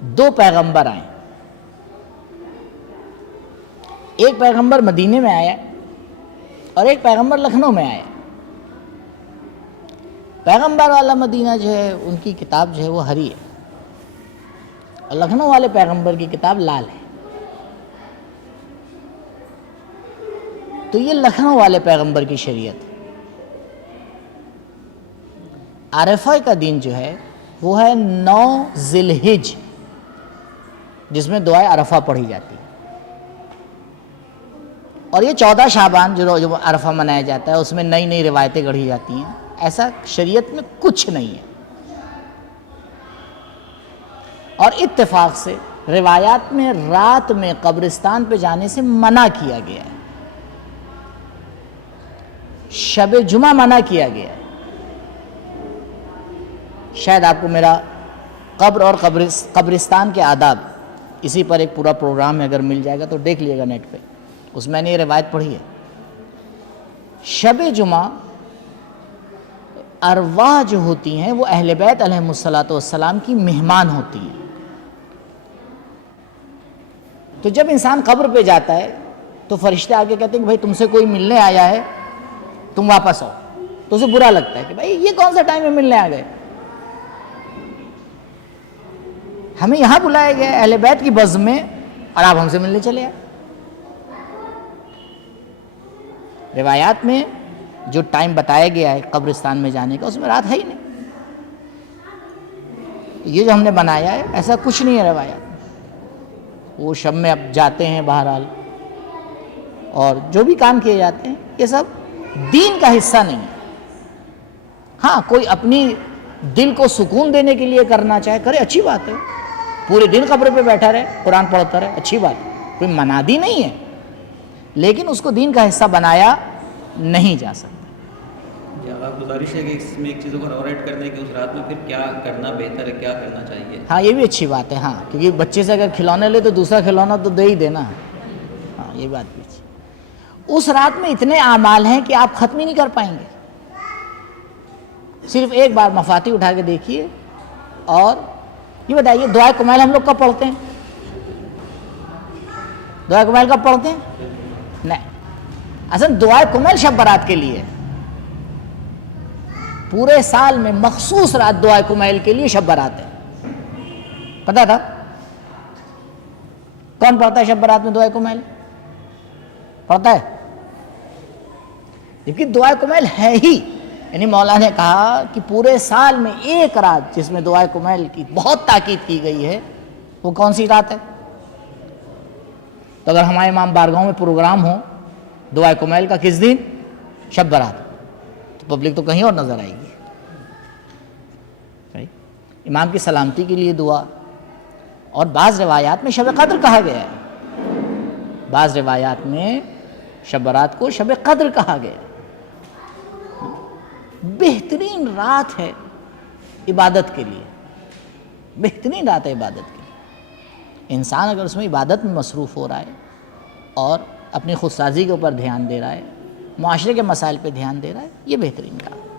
دو پیغمبر آئے، ایک پیغمبر مدینے میں آیا اور ایک پیغمبر لکھنؤ میں آیا۔ پیغمبر والا مدینہ جو ہے ان کی کتاب جو ہے وہ ہری ہے، اور لکھنؤ والے پیغمبر کی کتاب لال ہے۔ تو یہ لکھنؤ والے پیغمبر کی شریعت ہے۔ عرفہ کا دن جو ہے وہ ہے 9 ذی الحج، جس میں دعائے عرفہ پڑھی جاتی ہے، اور یہ 14 شعبان جو عرفہ منایا جاتا ہے اس میں نئی نئی روایتیں گڑھی جاتی ہیں۔ ایسا شریعت میں کچھ نہیں ہے، اور اتفاق سے روایات میں رات میں قبرستان پہ جانے سے منع کیا گیا ہے، شب جمعہ منع کیا گیا ہے۔ شاید آپ کو میرا قبر اور قبرستان کے آداب اسی پر ایک پورا پروگرام میں اگر مل جائے گا تو دیکھ لیے گا نیٹ پہ، اس میں نے یہ روایت پڑھی ہے۔ شب جمعہ ارواح جو ہوتی ہیں وہ اہل بیت علیہم السلام کی مہمان ہوتی ہیں۔ تو جب انسان قبر پہ جاتا ہے تو فرشتے آگے کہتے ہیں کہ بھائی تم سے کوئی ملنے آیا ہے، تم واپس آؤ۔ تو اسے برا لگتا ہے کہ بھائی یہ کون سا ٹائم میں ملنے آ گئے، ہمیں یہاں بلایا گیا ہے اہل بیت کی بزم میں اور آپ ہم سے ملنے چلے آئے۔ روایات میں جو ٹائم بتایا گیا ہے قبرستان میں جانے کا اس میں رات ہے ہی نہیں۔ یہ جو ہم نے بنایا ہے ایسا کچھ نہیں ہے روایات میں۔ وہ شب میں اب جاتے ہیں بہرحال، اور جو بھی کام کیے جاتے ہیں یہ سب دین کا حصہ نہیں ہے۔ ہاں کوئی اپنی دل کو سکون دینے کے لیے کرنا چاہے کرے، اچھی بات ہے، پورے دن قبر پہ بیٹھا رہے قرآن پڑھتا رہے، اچھی بات ہے، کوئی منادی نہیں ہے، لیکن اس کو دین کا حصہ بنایا نہیں جا سکتا۔ آپ گزارش ہے کہ اس میں ایک چیزوں کو اور ایڈ کرنے کہ اس رات میں پھر کیا کرنا بہتر ہے، کیا کرنا چاہیے؟ ہاں یہ بھی اچھی بات ہے، ہاں کیونکہ بچے سے اگر کھلونے لے تو دوسرا کھلونا تو دے ہی دینا، ہاں یہ بات بھی اچھی۔ اس رات میں اتنے اعمال ہیں کہ آپ ختم ہی نہیں کر پائیں گے۔ صرف ایک بار مفاتیح اٹھا کے دیکھیے، اور یہ بتائیے دعائے کمیل ہم لوگ کب پڑھتے ہیں؟ دعائے کمیل کب پڑھتے ہیں؟ نہیں، اصل دعائے کمیل شب برات کے لیے، پورے سال میں مخصوص رات دعائے کمیل کے لیے شب برات ہے۔ پتا تھا؟ کون پڑھتا ہے شب برات میں دعائے کمیل؟ پڑھتا ہے؟ جبکہ دعائے کمیل ہے ہی، یعنی مولا نے کہا کہ پورے سال میں ایک رات جس میں دعائے کمیل کی بہت تاکید کی گئی ہے، وہ کون سی رات ہے؟ تو اگر ہمارے امام بارگاہوں میں پروگرام ہو دعائے کمیل کا کس دن؟ شب برات، تو پبلک تو کہیں اور نظر آئے گی۔ امام کی سلامتی کے لیے دعا، اور بعض روایات میں شب قدر کہا گیا ہے، بعض روایات میں شب برات کو شب قدر کہا گیا ہے۔ بہترین رات ہے عبادت کے لیے، بہترین رات ہے عبادت کے لیے۔ انسان اگر اس میں عبادت میں مصروف ہو رہا ہے اور اپنی خودسازی کے اوپر دھیان دے رہا ہے، معاشرے کے مسائل پہ دھیان دے رہا ہے، یہ بہترین کام ہے۔